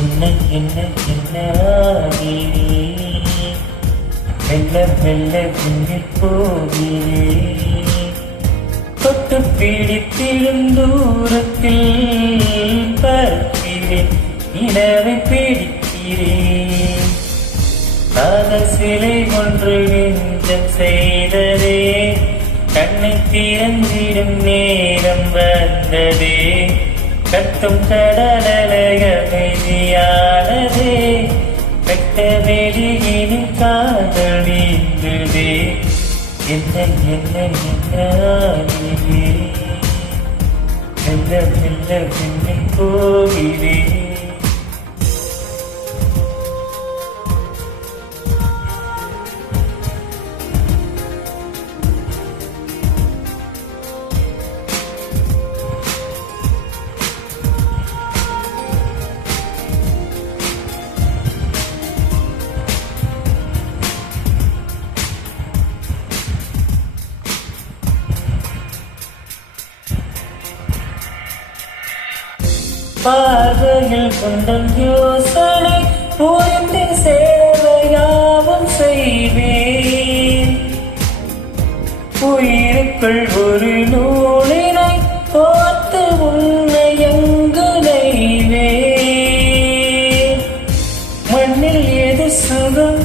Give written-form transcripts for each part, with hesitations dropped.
என்ன என்ன என்ன மெல்ல மெல்ல விண்ணில் போகிறேன். தொட்டு பிடித்திடும் தூரத்தில் பறக்கிறேன், நிலவை பிடிக்கிறேன். காதல் சிலை ஒன்று நெஞ்சம் செய்ததே, கண்ணை திறந்திடும் நேரம் வந்ததே. கத்தும் கடலலைய அமைதியானதே, கட்ட வெளியினில் காதல் நீந்துதே. என்ன என்ன என்ன ஆகிறே, மெல்ல மெல்ல விண்ணில் போகிறேன். பார்வையில் கொண்டன் யோசனை புரிந்து சேவையாவும் செய்வேன். உயிருக்குள் ஒரு நூலினை கோர்த்து உன்னை எங்கு நெய்வேன். மண்ணில் எது சுகம்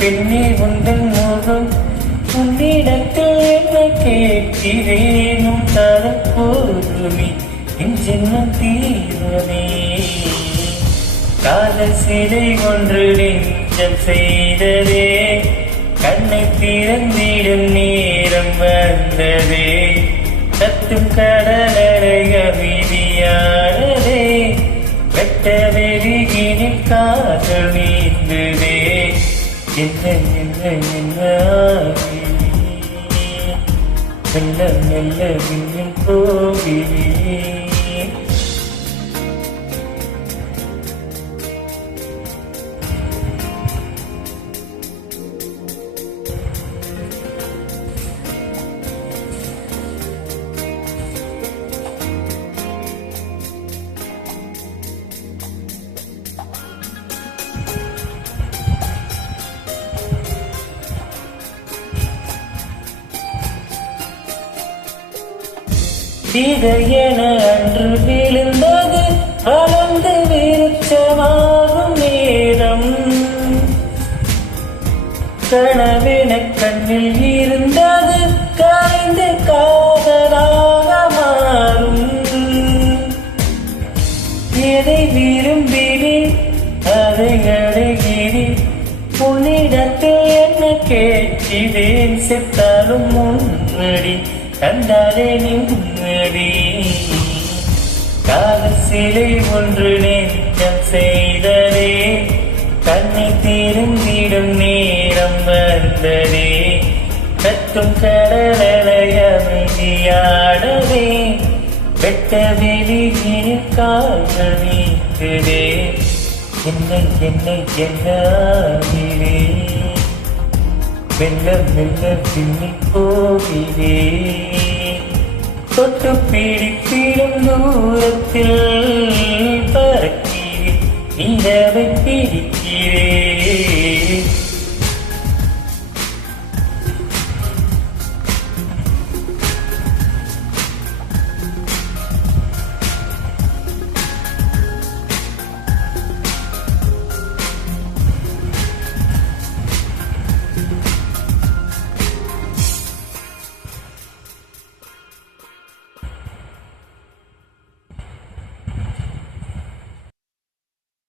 பெண்ணே உந்தன் முகம், உன்னிடத்தில் என்ன கேட்கிறேனும் தரப்போருமே என் ஜென்மம் தீர்வதே. காதல் சிலை ஒன்று நெஞ்சம் செய்ததே, கண்ணை திறந்திடும் நேரம் வந்ததே. கத்தும் கடலரை அமைதியானதே, வெட்ட வெளியினில் காதல் நீந்துதே. என்ன என்ன என்ன மெல்ல மெல்ல விண்ணில் போகிறேன். இதையென அன்று விழுந்தது வளர்ந்து விருட்சமாகும் நேரம். கனவென கண்ணில் இருந்தது கரைந்து காதலாக மாறும். எதை விரும்பினேன் அதை அடைகிறேன், உன்னிடத்தில் என்ன கேட்கிறேன். செத்தாலும் முன்னடி கண்டாலே நிம்மதி. காதல் சிலை ஒன்று நெஞ்சம் செய்ததே, கண்ணை திறந்திடும் நேரம் வந்ததே. கத்தும் கடலலை அமைதியானதே, வெட்ட வெளியினில் காதல் நீந்துதே. என்னை என்னை என்ன ஆகிறேன், மெல்ல மெல்ல விண்ணில் போகிறேன். தொட்டு பிடித்திடும் தூரத்தில் பறக்கிறேன், நிலவை பிடிக்கிறேன்.